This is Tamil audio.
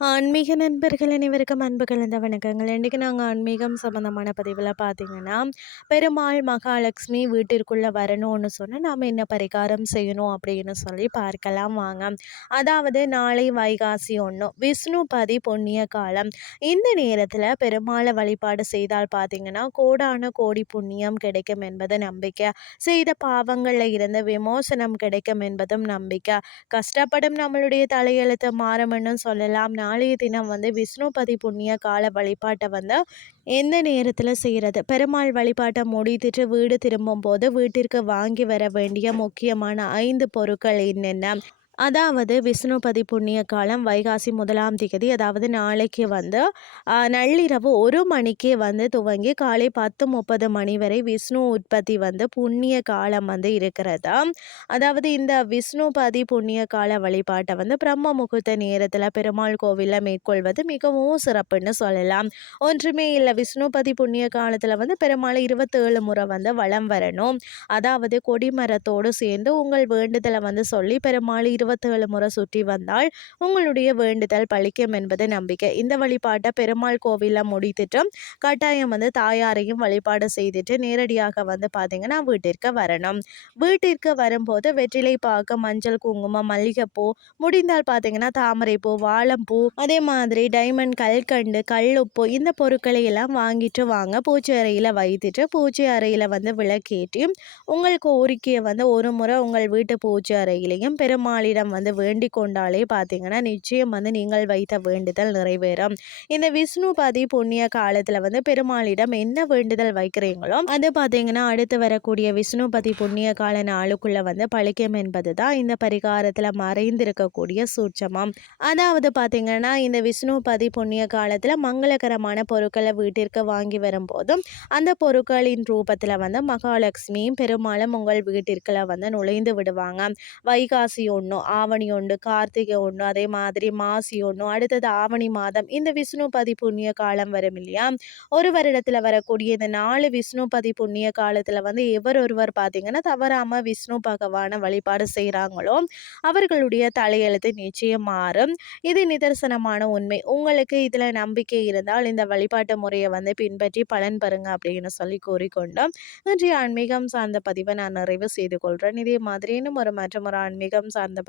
ஆன்மீக நண்பர்கள் அனைவருக்கும் அன்பு கலந்த வணக்கங்கள். இன்றைக்கி நாங்கள் ஆன்மீகம் சம்மந்தமான பதிவில் பார்த்தீங்கன்னா பெருமாள் மகாலட்சுமி வீட்டிற்குள்ளே வரணும்னு சொன்னால் நாம் என்ன பரிகாரம் செய்யணும் அப்படின்னு சொல்லி பார்க்கலாம் வாங்க. அதாவது நாளை வைகாசி ஒன்று விஷ்ணுபதி புண்ணிய காலம். இந்த நேரத்தில் பெருமாளை வழிபாடு செய்தால் பார்த்தீங்கன்னா கோடான கோடி புண்ணியம் கிடைக்கும் என்பது நம்பிக்கை. செய்த பாவங்களில் இருந்து விமோசனம் கிடைக்கும் என்பதும் நம்பிக்கை. கஷ்டப்படும் நம்மளுடைய தலையெழுத்து மாறும்னு சொல்லலாம். நாளைய தினம் வந்து விஷ்ணுபதி புண்ணிய கால வழிபாட்டை வந்து எந்த நேரத்தில் செய்கிறது பெருமாள் வழிபாட்டை முடித்துட்டு வீடு திரும்பும் போது வீட்டிற்கு வாங்கி வர வேண்டிய முக்கியமான ஐந்து பொருட்கள் என்னென்ன? அதாவது விஷ்ணுபதி புண்ணிய காலம் வைகாசி முதலாம் திகதி அதாவது நாளைக்கு வந்து நள்ளிரவு ஒரு மணிக்கே வந்து துவங்கி காலை பத்து முப்பது மணி வரை விஷ்ணு உற்பத்தி வந்து புண்ணிய காலம் வந்து இருக்கிறது? அதாவது இந்த விஷ்ணுபதி புண்ணிய கால வழிபாட்டை வந்து பிரம்ம முகூர்த்த நேரத்தில் பெருமாள் கோவிலில் மேற்கொள்வது மிகவும் சிறப்புன்னு சொல்லலாம். ஒன்றுமே இல்லை. விஷ்ணுபதி புண்ணிய காலத்தில் வந்து பெருமாள் இருபத்தேழு முறை வந்து வளம் வரணும். அதாவது கொடிமரத்தோடு சேர்ந்து உங்கள் வேண்டுதலை வந்து சொல்லி பெருமாள் இரு இருபத்தேழு முறை சுற்றி வந்தால் உங்களுடைய வேண்டுதல் பழிக்கும் என்பது நம்பிக்கை. இந்த வழிபாட்டை பெருமாள் கோவிலில் முடித்துட்டு கட்டாயம் வந்து தாயாரையும் வழிபாடு செய்துட்டு நேரடியாக வந்து பார்த்தீங்கன்னா வீட்டிற்கு வரணும். வீட்டிற்கு வரும்போது வெற்றிலை பாக்கு மஞ்சள் குங்குமம் மல்லிகைப்பூ முடிந்தால் பார்த்தீங்கன்னா தாமரைப்பூ வாழம்பூ அதே மாதிரி டைமண்ட் கல்கண்டு கல்லுப்பு இந்த பொருட்களை எல்லாம் வாங்கிட்டு வாங்க. பூச்சி அறையில் வைத்துட்டு பூச்சி அறையில் வந்து விளக்கேற்றி உங்கள் கோரிக்கையை வந்து ஒரு முறை உங்கள் வீட்டு பூச்சி அறையிலையும் பெருமாளிடம் பெருமாளிடம் வந்து வேண்டிக் கொண்டாலே பார்த்தீங்கன்னா நிச்சயம் வந்து நீங்கள் வைத்த வேண்டுதல் நிறைவேறும். இந்த விஷ்ணுபதி புண்ணிய காலத்தில் வந்து பெருமாளிடம் என்ன வேண்டுதல் வைக்கிறீங்களோ அது பார்த்தீங்கன்னா அடுத்து வரக்கூடிய விஷ்ணுபதி புண்ணிய கால நாளுக்குள்ள வந்து பழிக்கும் என்பது தான் இந்த பரிகாரத்தில் மறைந்திருக்கக்கூடிய சூட்சமம். அதாவது பார்த்தீங்கன்னா இந்த விஷ்ணுபதி புண்ணிய காலத்தில் மங்களகரமான பொருட்களை வீட்டிற்கு வாங்கி வரும்போதும் அந்த பொருட்களின் ரூபத்தில் வந்து மகாலட்சுமியும் பெருமாளும் உங்கள் வீட்டிற்குள்ள வந்து நுழைந்து விடுவாங்க. வைகாசி ஒன்று ஆவணி ஒன்று கார்த்திகை ஒன்று அதே மாதிரி மாசி ஒன்று அடுத்தது ஆவணி மாதம். இந்த விஷ்ணுபதி புண்ணிய காலம் வரும் இல்லையா? ஒரு வருடத்தில் வரக்கூடிய இந்த நாலு விஷ்ணுபதி புண்ணிய காலத்தில் வந்து எவர் ஒருவர் பார்த்தீங்கன்னா தவறாமல் விஷ்ணு பகவானை வழிபாடு செய்கிறாங்களோ அவர்களுடைய தலையெழுத்து நிச்சயம் மாறும். இது நிதர்சனமான உண்மை. உங்களுக்கு இதில் நம்பிக்கை இருந்தால் இந்த வழிபாட்டு முறையை வந்து பின்பற்றி பலன் பெறுங்க அப்படின்னு சொல்லி கூறிக்கொண்டோம். இன்றைய ஆன்மீகம் சார்ந்த பதிவை நான் நிறைவு செய்து கொள்கிறேன் இதே மாதிரி இன்னும் ஒரு மற்றும் ஒரு ஆன்மீகம் சார்ந்த